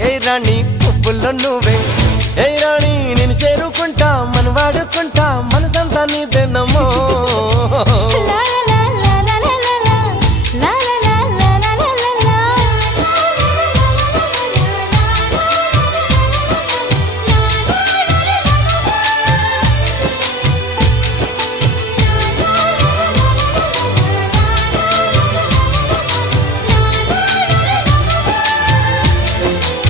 ఏ రాణి పువ్వుల్లో నువ్వే ఏ రాణి నేను చేరుకుంటా మన వాడుకుంటా మనసంతా నీదేనమ్మో